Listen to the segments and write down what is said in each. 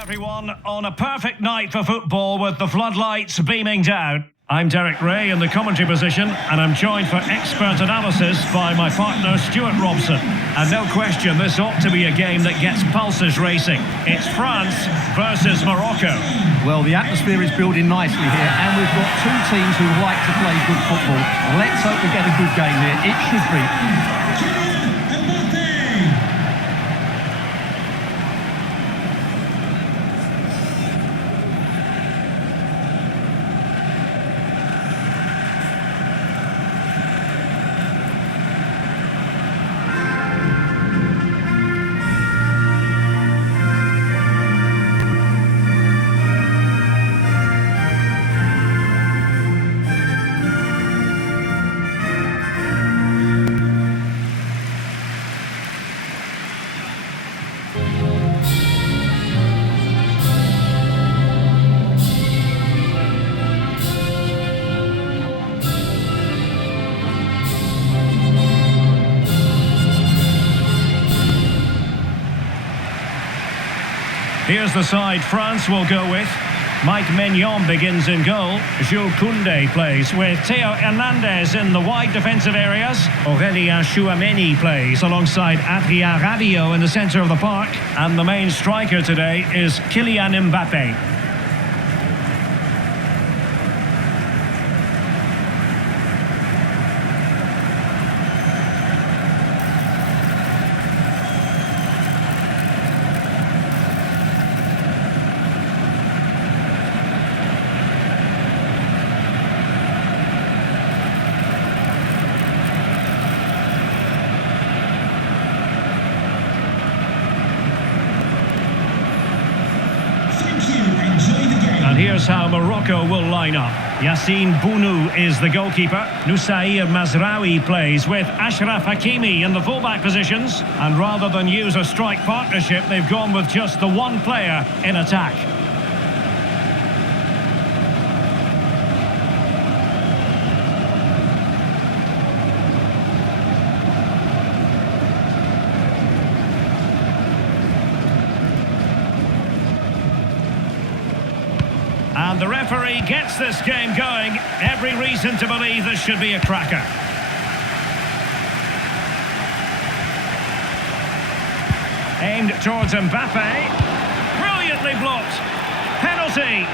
Everyone, on a perfect night for football with the floodlights beaming down. I'm Derek Ray in the commentary position, and I'm joined for expert analysis by my partner Stuart Robson. And no question, this ought to be a game that gets pulses racing. It's France versus Morocco. Well, the atmosphere is building nicely here, and we've got two teams who like to play good football. Let's hope we get a good game here. It should be. Here's the side France will go with. Mike Maignan begins in goal. Jules Koundé plays with Theo Hernandez in the wide defensive areas. Aurélien Chouameni plays alongside Adrien Rabiot in the centre of the park. And the main striker today is Kylian Mbappé. Here's how Morocco will line up. Yassine Bounou is the goalkeeper. Noussair Mazraoui plays with Achraf Hakimi in the fullback positions. And rather than use a strike partnership, they've gone with just the one player in attack. And the referee gets this game going. Every reason to believe this should be a cracker. Aimed towards Mbappé. Brilliantly blocked. Penalty.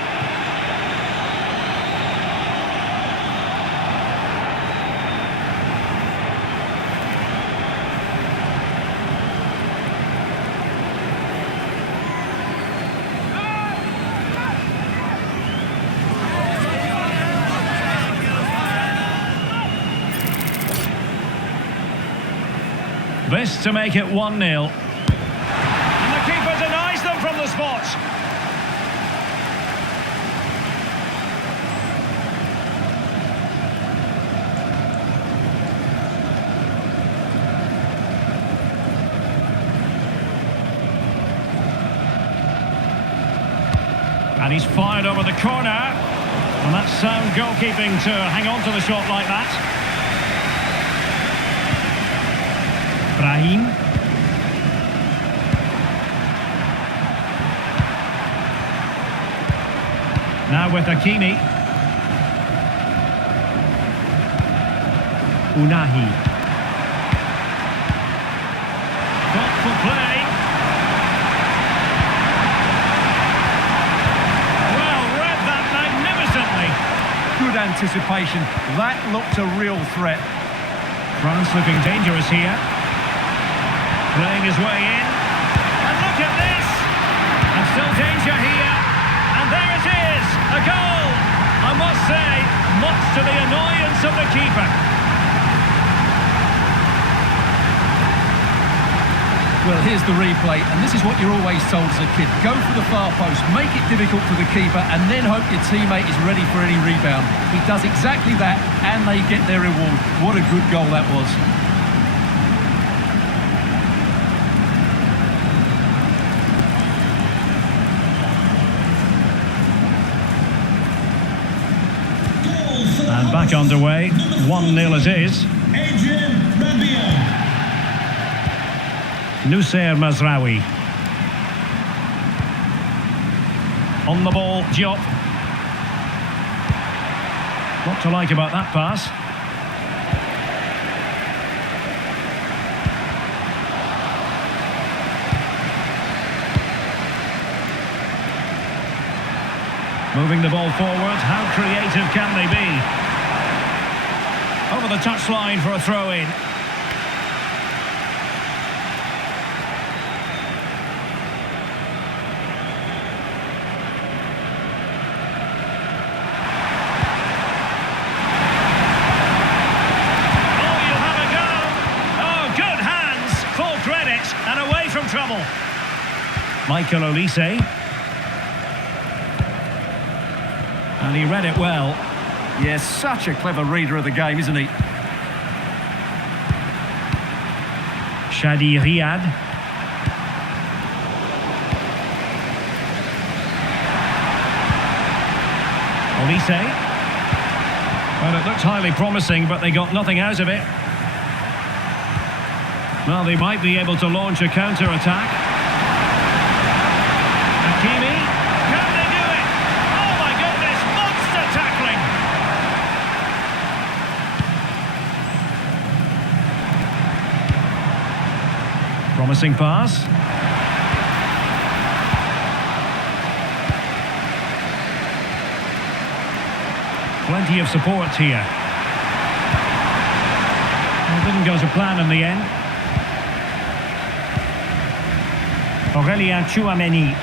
This to make it 1-0. And the keeper denies them from the spot. And he's fired over the corner. And that's sound goalkeeping to hang on to the shot like that. Brahim. Now with Hakimi. Unahi. Thoughtful play. Well, read that magnificently. Good anticipation. That looked a real threat. France looking dangerous here. Playing his way in. And look at this! And still danger here. And there it is! A goal! I must say, much to the annoyance of the keeper. Well, here's the replay, and this is what you're always told as a kid. Go for the far post, make it difficult for the keeper, and then hope your teammate is ready for any rebound. He does exactly that, and they get their reward. What a good goal that was. And back underway, 1-0 it is. Noussair Mazraoui. On the ball, Diop. What to like about that pass? Moving the ball forward, how creative can they be? Over the touchline for a throw-in. Oh, you have a go! Oh, good hands, full credit, and away from trouble. Michael Olise. And he read it well. Yes, such a clever reader of the game, isn't he? Shadi Riyad. Olise. Well, it looked highly promising, but they got nothing out of it. Well, they might be able to launch a counter-attack. Hakimi. Can they do it? Oh, my goodness, monster tackling! Promising pass. Plenty of support here. Well, didn't go to plan in the end. Chouameni.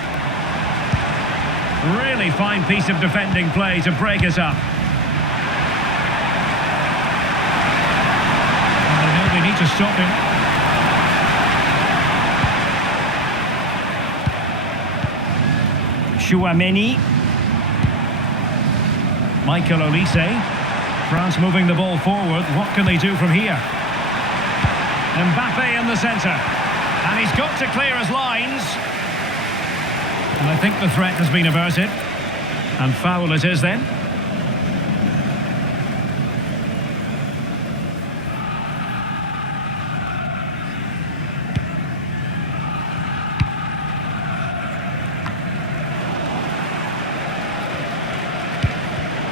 Really fine piece of defending play to break us up. And they know they need to stop him. Chouameni. Michael Olise. France moving the ball forward. What can they do from here? Mbappé in the centre. And he's got to clear his lines. And I think the threat has been averted. And foul it is then.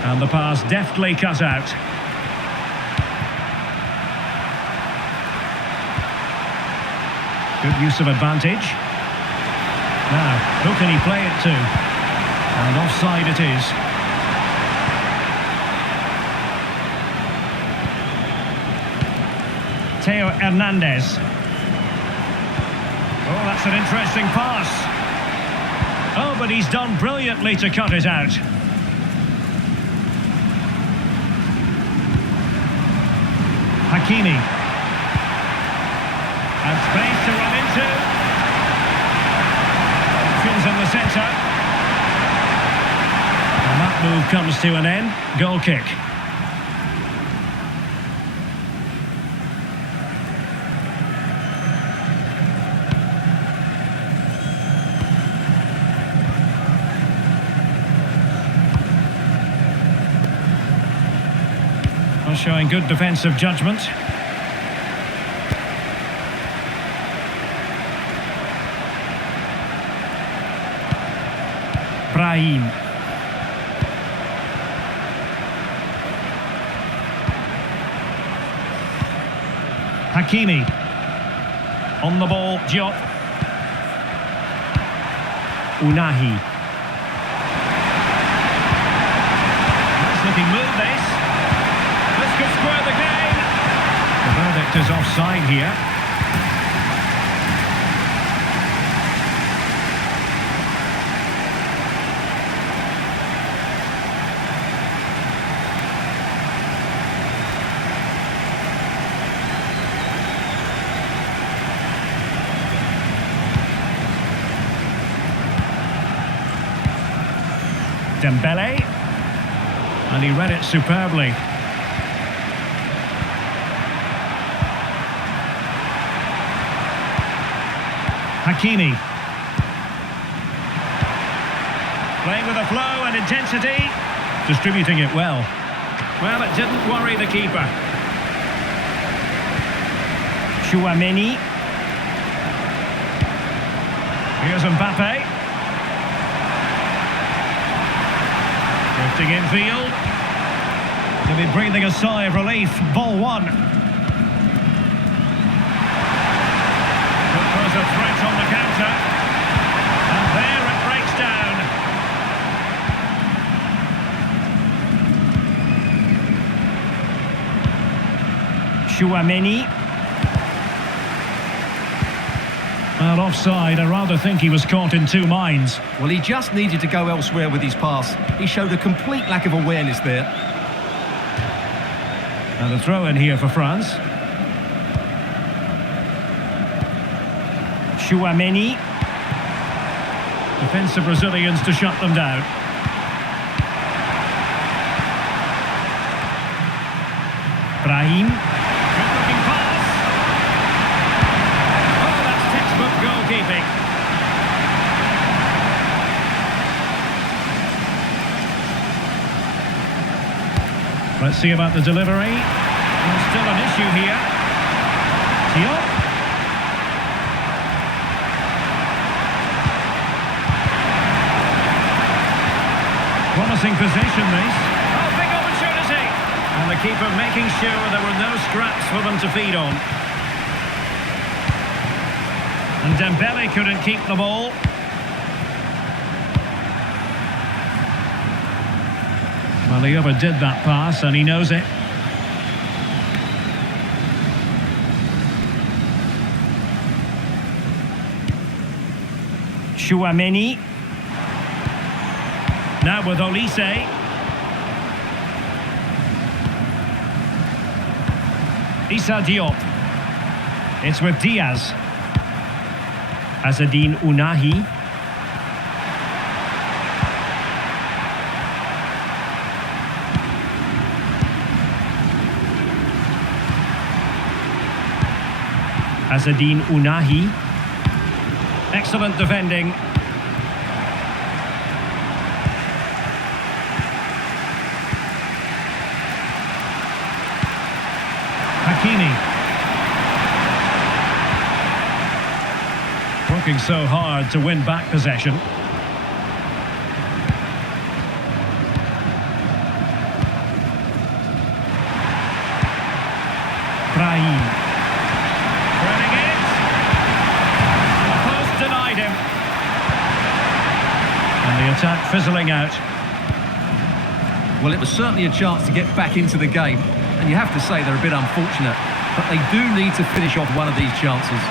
And the pass deftly cut out. Good use of advantage. Now, who can he play it to? And offside it is. Theo Hernandez. Oh, that's an interesting pass. Oh, but he's done brilliantly to cut it out. Hakimi. And space to run into. Options in the centre. And that move comes to an end. Goal kick. Well, showing good defensive judgment. Brahim. Hakimi. On the ball, Diop. Unahi. Nice looking move, this. This could square the game. The verdict is offside here. Dembélé, and he read it superbly. Hakimi, playing with a flow and intensity, distributing it well. Well, it didn't worry the keeper. Chouameni. Here's Mbappé. Contesting infield. They'll be breathing a sigh of relief. Ball one. It was a threat on the counter. And there it breaks down. Chouameni. Well, offside. I rather think he was caught in two minds. Well, he just needed to go elsewhere with his pass. He showed a complete lack of awareness there. And a throw in here for France. Chouameni. Defensive Brazilians to shut them down. Brahim. Good looking pass. Oh, that's textbook goalkeeping. Let's see about the delivery. There's still an issue here. Diop. Promising position, this. Oh, big opportunity. And the keeper making sure there were no scraps for them to feed on. And Dembélé couldn't keep the ball. Well, he overdid that pass, and he knows it. Chouameni. Now with Olise. Issa Diop. It's with Díaz. Azzedine Ounahi. Azzedine Ounahi. Excellent defending. Hakimi. Working so hard to win back possession. Brahim. Running it. The post denied him. And the attack fizzling out. Well, it was certainly a chance to get back into the game. And you have to say they're a bit unfortunate. But they do need to finish off one of these chances.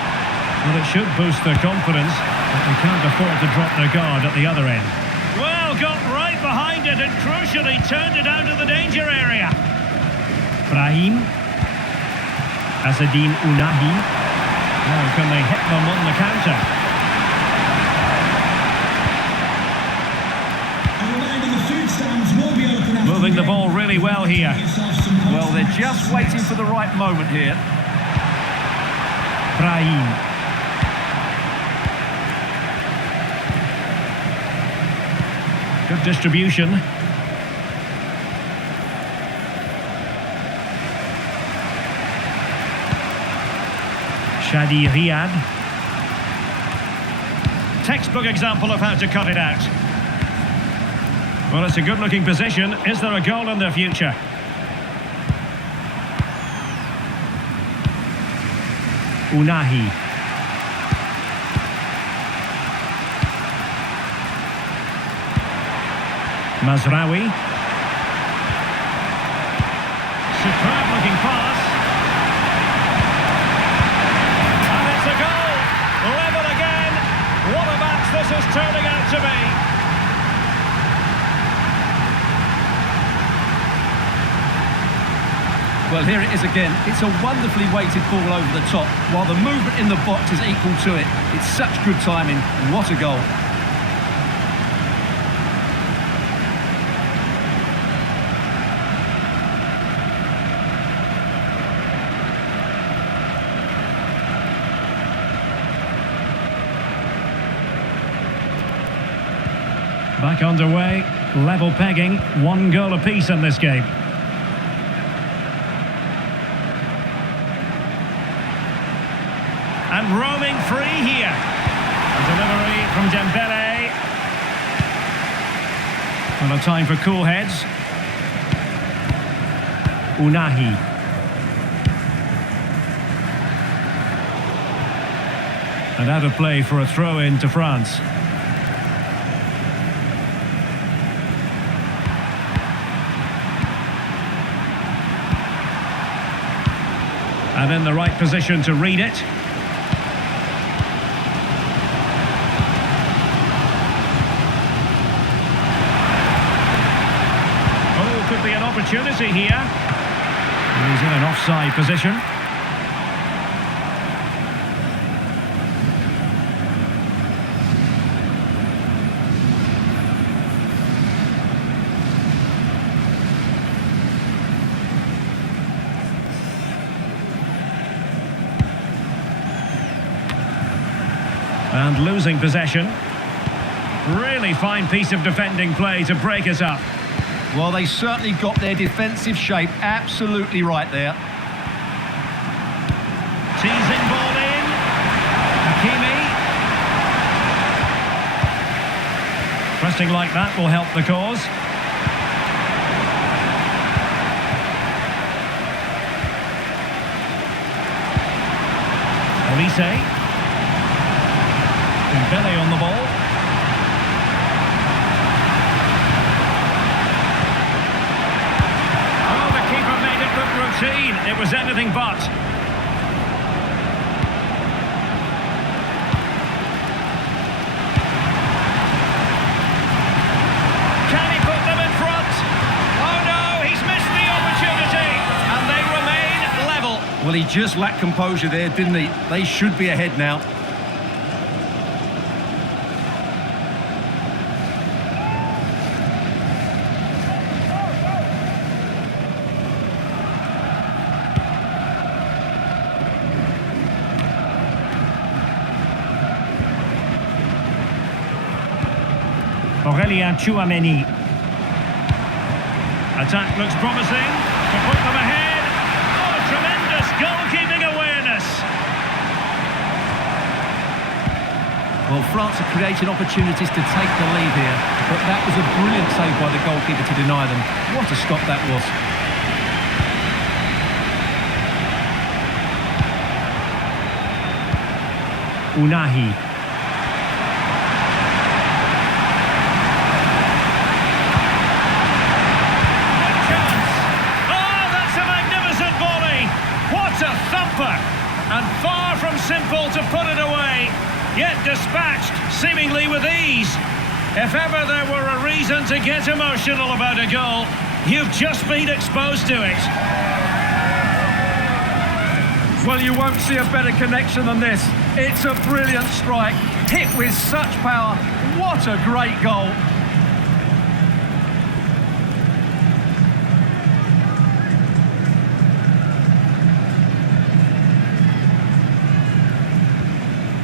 Well, it should boost their confidence, but they can't afford to drop their guard at the other end. Well, got right behind it and crucially turned it out of the danger area. Brahim. Azzedine Ounahi. Now, can they hit them on the counter? Moving the ball really well here. Well, they're just waiting for the right moment here. Brahim. Good distribution. Shadi Riyad. Textbook example of how to cut it out. Well, it's a good-looking position. Is there a goal in the future? Ounahi. Mazraoui. Superb-looking pass. And it's a goal. Level again. What a match this is turning out to be. Well, here it is again. It's a wonderfully weighted ball over the top, while the movement in the box is equal to it. It's such good timing. What a goal. Back underway, level pegging, 1 goal apiece in this game. And roaming free here. A delivery from Dembélé. Well, a time for cool heads. Unahi. And out of play for a throw-in to France. And in the right position to read it. Oh, could be an opportunity here. He's in an offside position. And losing possession. Really fine piece of defending play to break us up. Well, they certainly got their defensive shape absolutely right there. Teasing ball in. Hakimi. Pressing like that will help the cause. Olise. Dembélé on the ball. Oh, the keeper made it look routine. It was anything but. Can he put them in front? Oh no, he's missed the opportunity. And they remain level. Well, he just lacked composure there, didn't he? They should be ahead now. Tchouameni. Attack looks promising. To put them ahead. Oh, tremendous goalkeeping awareness. Well, France are creating opportunities to take the lead here, but that was a brilliant save by the goalkeeper to deny them. What a stop that was. Unahi. And far from simple to put it away, yet dispatched seemingly with ease. If ever there were a reason to get emotional about a goal, you've just been exposed to it. Well, you won't see a better connection than this. It's a brilliant strike, hit with such power. What a great goal.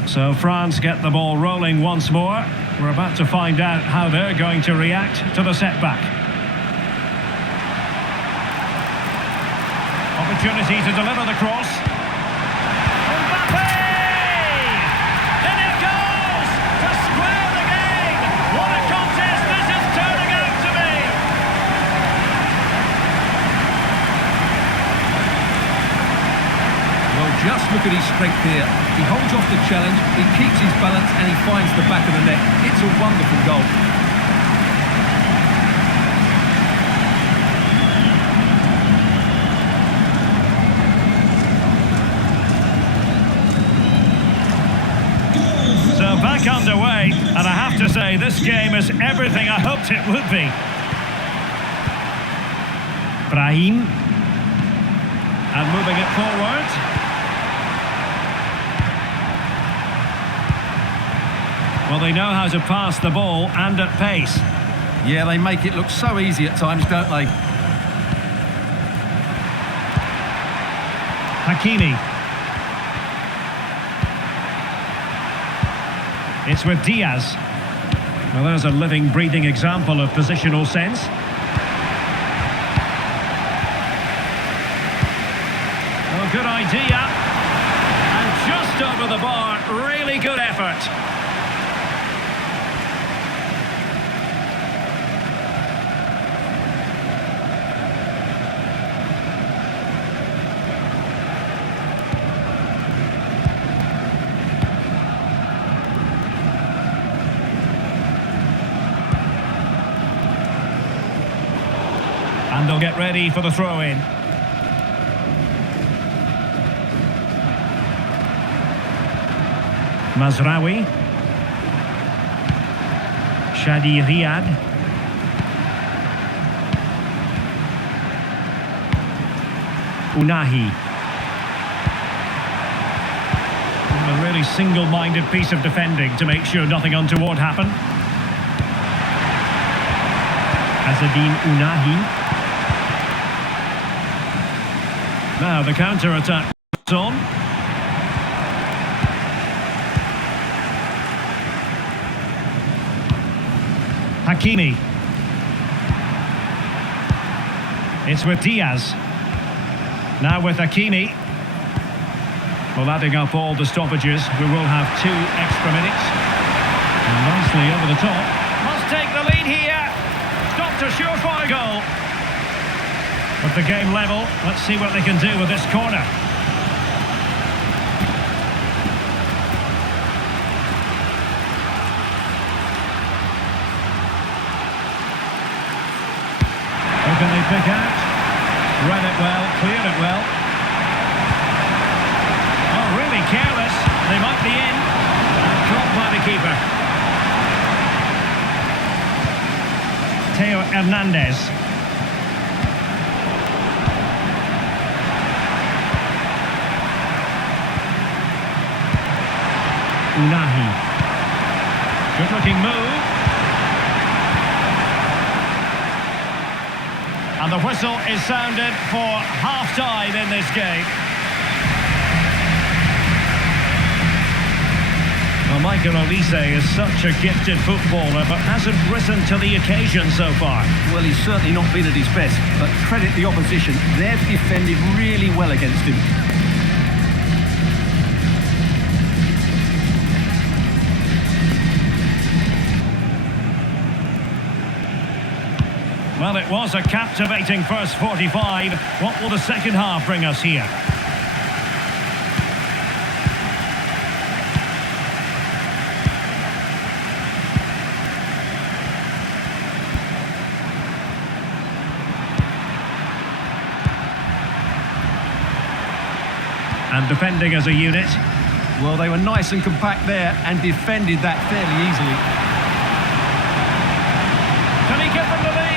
So France get the ball rolling once more. We're about to find out how they're going to react to the setback. Opportunity to deliver the cross. Mbappé! In it goes! To square the game! What a contest this is turning out to be! Well, just look at his strength here. He holds off the challenge, he keeps his balance and he finds the back of the net. It's a wonderful goal. So back underway, and I have to say this game is everything I hoped it would be. Brahim. And moving it forward. Well, they know how to pass the ball and at pace. Yeah, they make it look so easy at times, don't they? Hakimi. It's with Díaz. Well, there's a living, breathing example of positional sense. Well, good idea. And just over the bar, really good effort. And they'll get ready for the throw-in. Mazraoui. Shadi Riyad. Unahi. A really single-minded piece of defending to make sure nothing untoward happened. Azzedine Unahi. Now the counter-attack is on. Hakimi. It's with Diaz. Now with Hakimi. Well, adding up all the stoppages, we will have 2 extra minutes. And nicely over the top. Must take the lead here. Stopped a surefire goal. With the game level, let's see what they can do with this corner. Who can they pick out? Read it well, cleared it well. Oh, really careless. They might be in. Caught by the keeper. Theo Hernandez. Unahi. Good looking move. And the whistle is sounded for half-time in this game. Well, Michael Olise is such a gifted footballer, but hasn't risen to the occasion so far. Well, he's certainly not been at his best, but credit the opposition. They've defended really well against him. Well, it was a captivating first 45. What will the second half bring us here? And defending as a unit. Well, they were nice and compact there and defended that fairly easily. Can he give them the lead?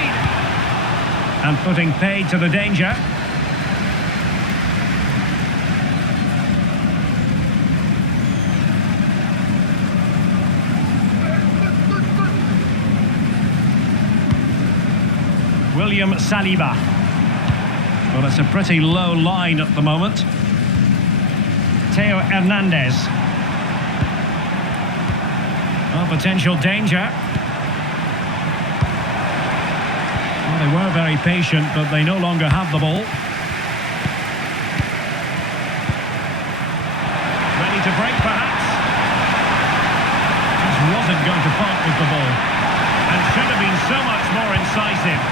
And putting paid to the danger. William Saliba. Well, it's a pretty low line at the moment. Theo Hernandez. Oh, potential danger. Well, they were very patient, but they no longer have the ball. Ready to break, perhaps. Just wasn't going to part with the ball. And should have been so much more incisive.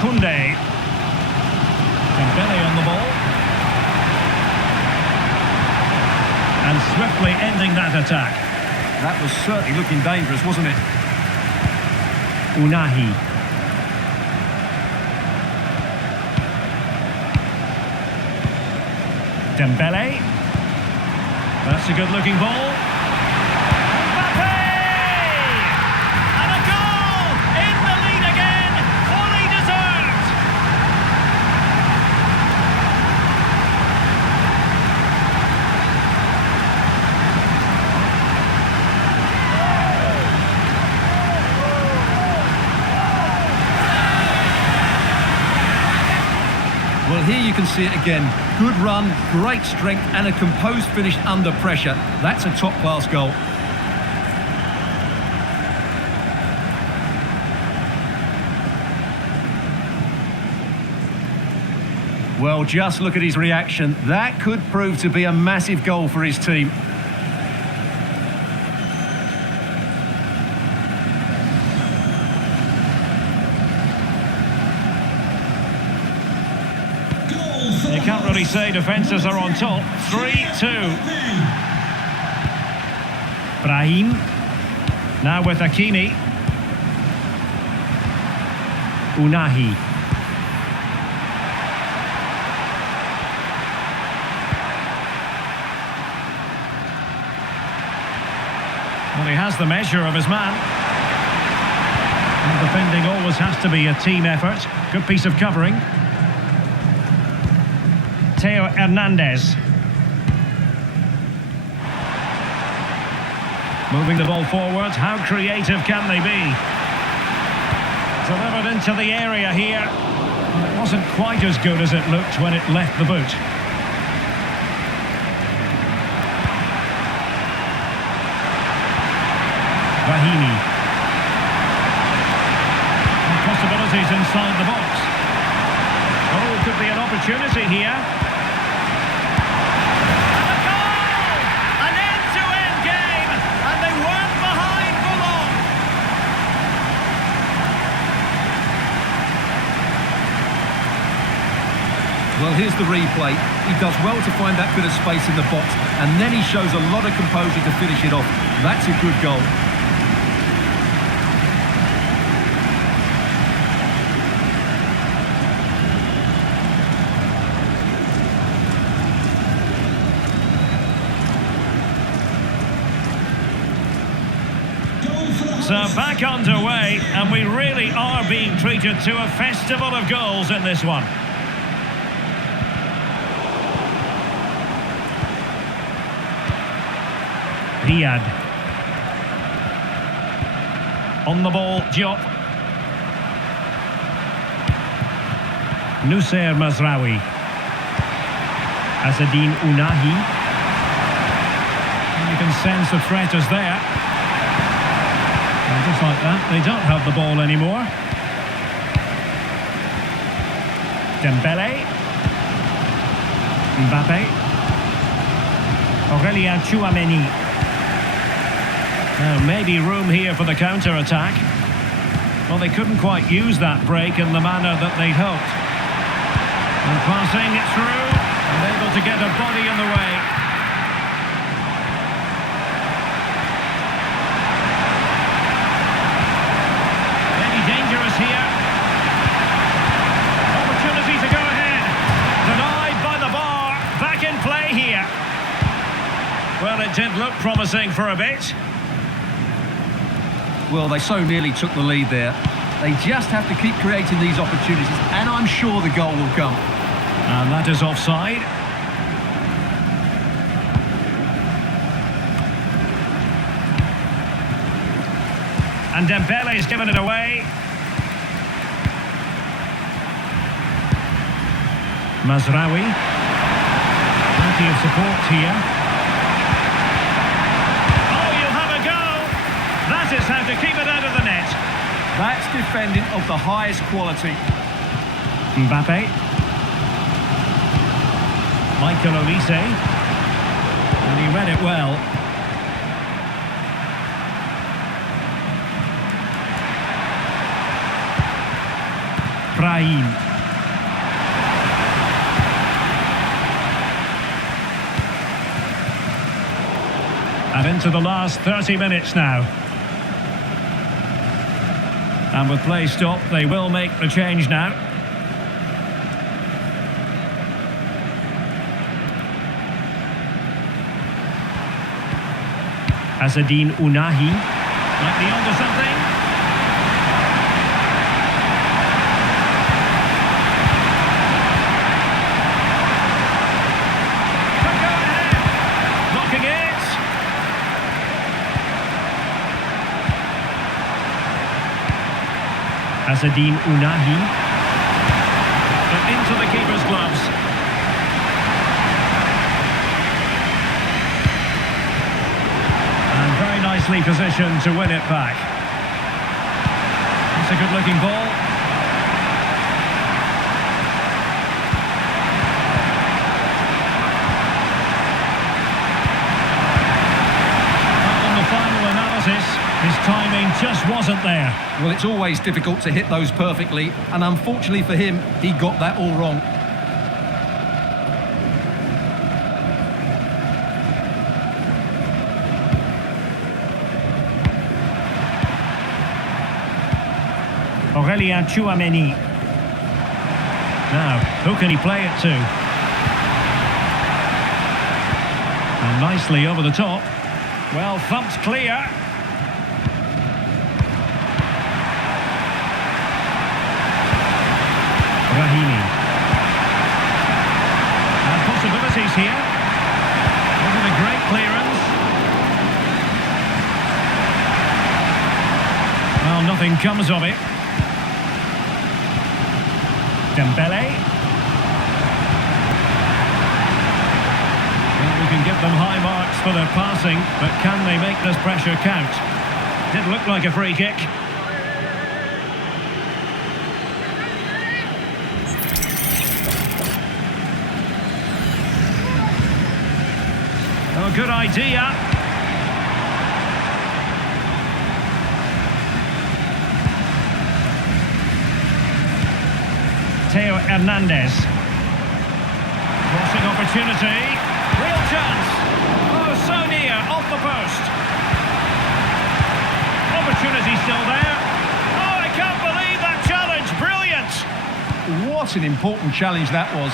Koundé. Dembélé on the ball. And swiftly ending that attack. That was certainly looking dangerous, wasn't it? Unahi. Dembélé. That's a good looking ball. Mbappé! And a goal! In the lead again! Fully deserved! Well, here you can see it again. Good run, great strength, and a composed finish under pressure. That's a top-class goal. Well, just look at his reaction. That could prove to be a massive goal for his team. You can't really say defences are on top. 3-2. Brahim. Now with Hakimi. Unahi. Well, he has the measure of his man. And defending always has to be a team effort. Good piece of covering. Theo Hernandez. Moving the ball forward. How creative can they be? Delivered into the area here. It wasn't quite as good as it looked when it left the boot. Brahimi. And possibilities inside the box. Oh, could be an opportunity here. And a goal! An end-to-end game, and they weren't behind for long. Well, here's the replay. He does well to find that bit of space in the box, and then he shows a lot of composure to finish it off. That's a good goal. So back underway, and we really are being treated to a festival of goals in this one. Riyad. On the ball, Diop. Noussair Mazraoui. Azzedine Ounahi. And you can sense the threat is there. And just like that, they don't have the ball anymore. Dembélé. Mbappé. Aurélien Tchouameni. Now, maybe room here for the counter-attack. Well, they couldn't quite use that break in the manner that they'd hoped. And passing it through, and able to get a body in the way. Maybe dangerous here. Opportunity to go ahead. Denied by the bar. Back in play here. Well, it did look promising for a bit. Well, they so nearly took the lead there. They just have to keep creating these opportunities, and I'm sure the goal will come. And that is offside. And Dembele's given it away. Mazraoui. Plenty of support here. Oh, you'll have a go. That is how to keep it out of the net. That's defending of the highest quality. Mbappé. Michael Olise. And he read it well. Brahim. And into the last 30 minutes now. And with play stopped, they will make the change now. Azzedine Ounahi. Might be onto something. Could go ahead. Blocking it. Azzedine Ounahi. But into the keeper's gloves. And very nicely positioned to win it back. It's a good looking ball. But on the final analysis, his timing just wasn't there. Well, it's always difficult to hit those perfectly, and unfortunately for him, he got that all wrong. Tchouameni. Now, who can he play it to? And nicely over the top. Well, thumped clear. Brahimi. And possibilities here. Wasn't a great clearance. Well, nothing comes of it. Dembélé. Well, we can give them high marks for their passing, but can they make this pressure count? Did look like a free kick. Oh, good idea. Theo Hernandez. Crossing opportunity. Real chance. Oh, so near. Off the post. Opportunity still there. Oh, I can't believe that challenge. Brilliant. What an important challenge that was.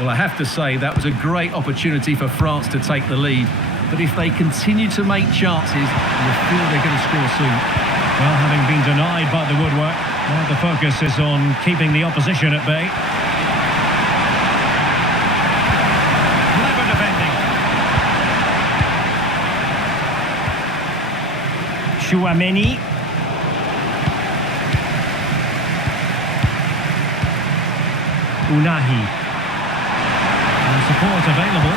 Well, I have to say, that was a great opportunity for France to take the lead. But if they continue to make chances, you feel they're going to score soon. Well, having been denied by the woodwork, now the focus is on keeping the opposition at bay. Clever defending. Tchouameni. Unahi. And support available.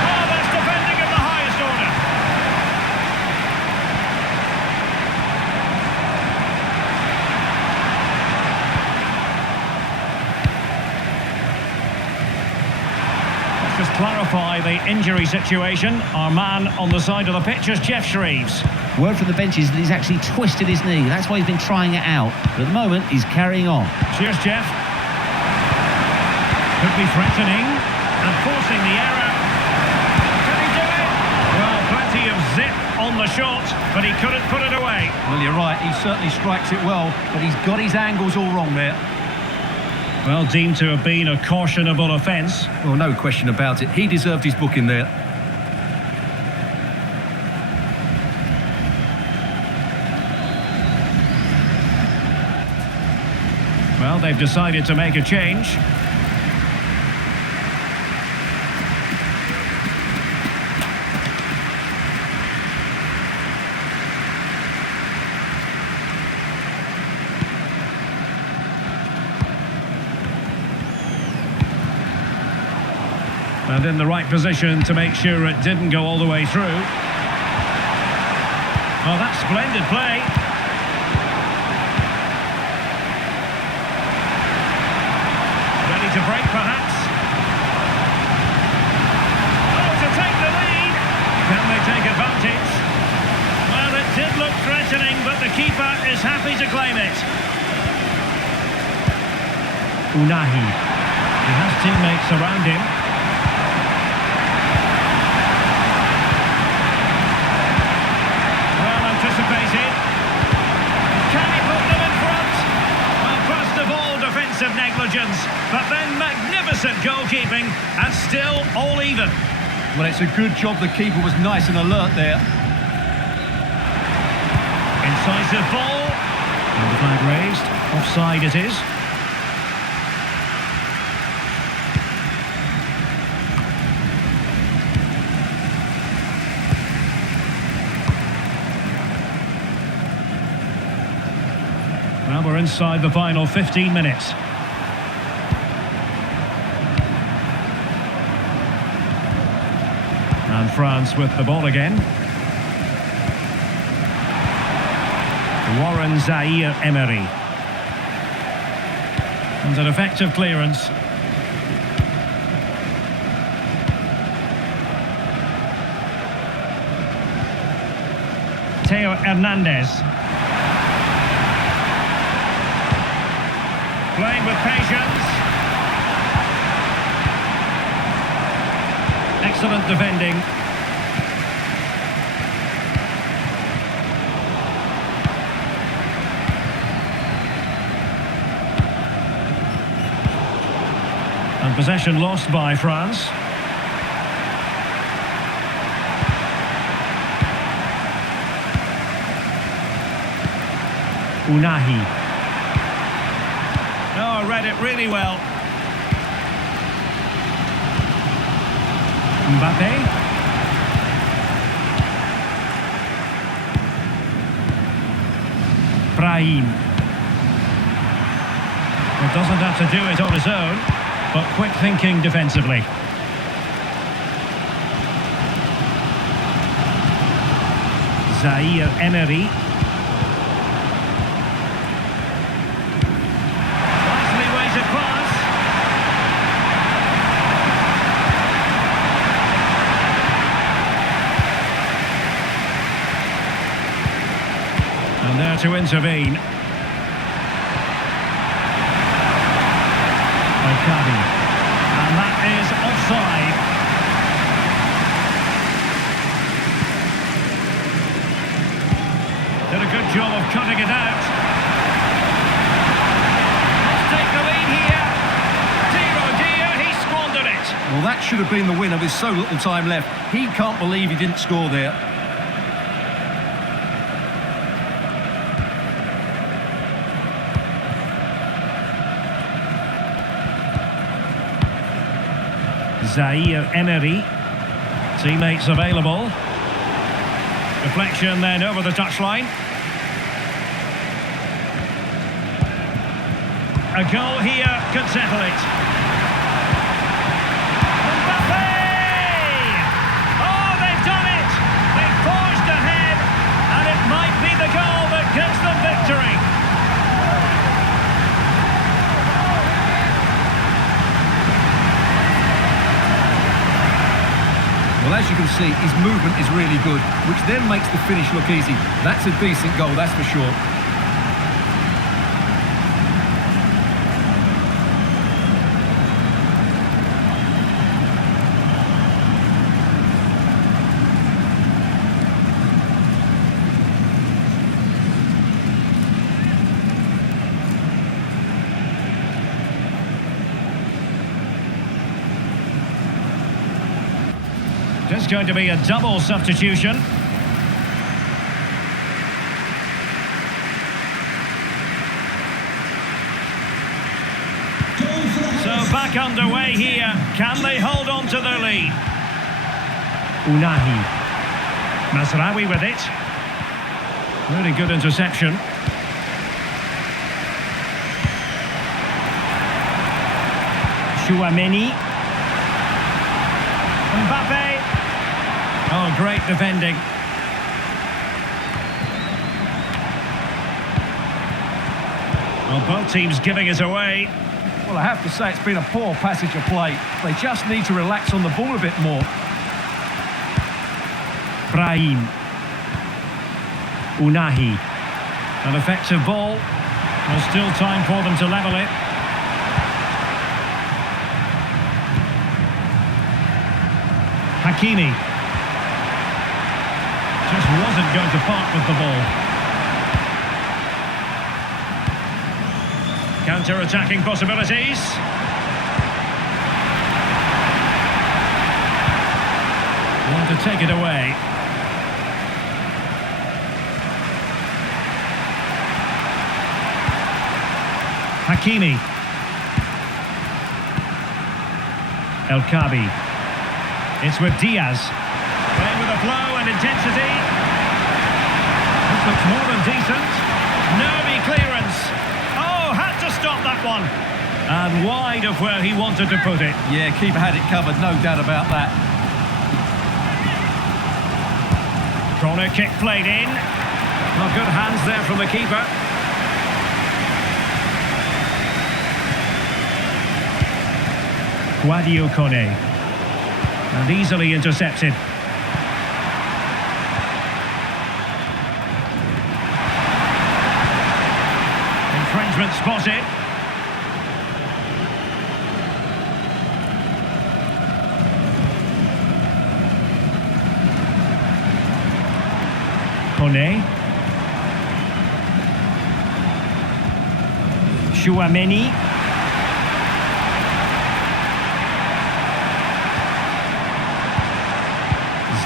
Oh, that's defending of the highest order. Let's just clarify the injury situation. Our man on the side of the pitch is Jeff Shreves. Word from the bench is that he's actually twisted his knee. That's why he's been trying it out. But at the moment, he's carrying on. Cheers, Jeff. Could be threatening and forcing the error. Can he do it? Well, plenty of zip on the shot, but he couldn't put it away. Well, you're right, he certainly strikes it well, but he's got his angles all wrong there. Well, deemed to have been a cautionable offence. Well, no question about it. He deserved his booking there. Well, they've decided to make a change. And in the right position to make sure it didn't go all the way through. Oh, that's splendid play. Ready to break, perhaps. Oh, to take the lead. Can they take advantage? Well, it did look threatening, but the keeper is happy to claim it. Unahi. He has teammates around him. Anticipated. Can he put them in front? Well, first of all, defensive negligence, but then magnificent goalkeeping, and still all even. Well, it's a good job the keeper was nice and alert there. Incisive ball. And the flag raised. Offside it is. Well, we're inside the final 15 minutes. And France with the ball again. Warren Zaïre-Emery. And an effective clearance. Theo Hernandez. Playing with patience. Excellent defending. Possession lost by France. Unahi. Oh, read it really well. Mbappé. Brahim. Well, doesn't have to do it on his own, but quick thinking defensively. Zaire Emery. Nicely weighted pass. And there to intervene. And that is offside. Did a good job of cutting it out. Let's take the lead here. Oh dear, he squandered it. Well, that should have been the winner with so little time left. He can't believe he didn't score there. Zaire Emery, teammates available. Deflection then over the touchline. A goal here could settle it. Mbappé! Oh, they've done it! They've forged ahead, and it might be the goal that gives them victory. Well, as you can see, his movement is really good, which then makes the finish look easy. That's a decent goal, that's for sure. Just going to be a double substitution. So back underway here. Can they hold on to their lead? Unahi. Mazraoui with it. Really good interception. Chouameni. Mbappé. Oh, great defending. Well, both teams giving it away. Well, I have to say it's been a poor passage of play. They just need to relax on the ball a bit more. Brahim. Unahi. An effective ball. There's still time for them to level it. Hakimi. Just wasn't going to part with the ball. Counter-attacking possibilities. Want to take it away. Hakimi. El Kabi. It's with Díaz. Playing with a flow and intensity. This looks more than decent. Nervy clearance. Oh, had to stop that one. And wide of where he wanted to put it. Yeah, keeper had it covered, no doubt about that. Corner kick played in. Well, good hands there from the keeper. Guadio Kone. And easily intercepted. Infringement spotted. Kone. Chouameni.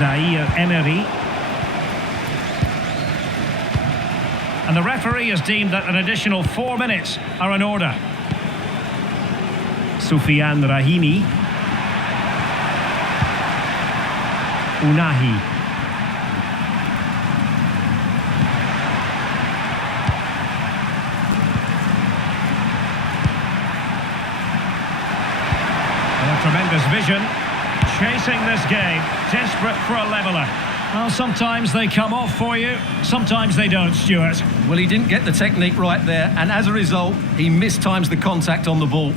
Zaire Emery. And the referee has deemed that an additional 4 minutes are in order. Soufiane Rahimi. Unahi. Tremendous vision, chasing this game, desperate for a leveller. Well, sometimes they come off for you, sometimes they don't, Stuart. Well, he didn't get the technique right there, and as a result, he mistimes the contact on the ball.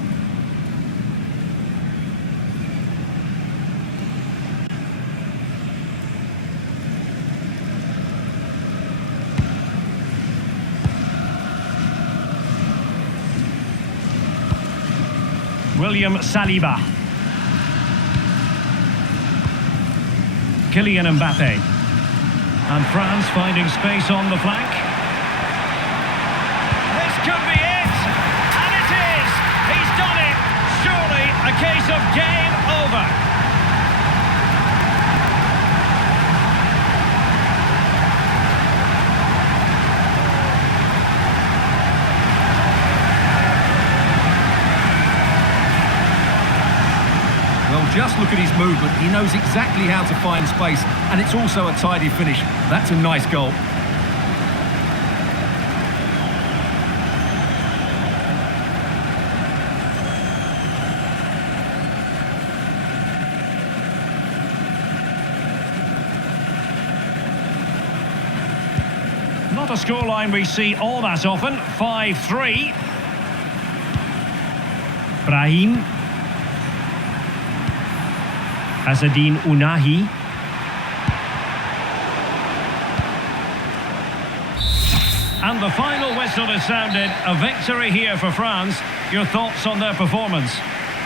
William Saliba. Kylian Mbappé. And France finding space on the flank. This could be it! And it is! He's done it! Surely a case of game over. Well, just look at his movement. He knows exactly how to find space, and it's also a tidy finish. That's a nice goal. Not a scoreline we see all that often. 5-3. Brahim. Azzedine Unahi. And the final whistle is sounded. A victory here for France. Your thoughts on their performance?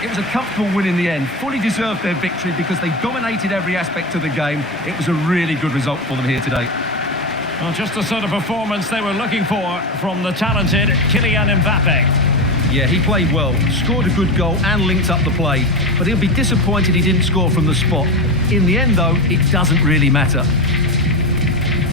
It was a comfortable win in the end. Fully deserved their victory because they dominated every aspect of the game. It was a really good result for them here today. Well, just the sort of performance they were looking for from the talented Kylian Mbappé. Yeah, he played well, scored a good goal and linked up the play, but he'll be disappointed he didn't score from the spot. In the end, though, it doesn't really matter.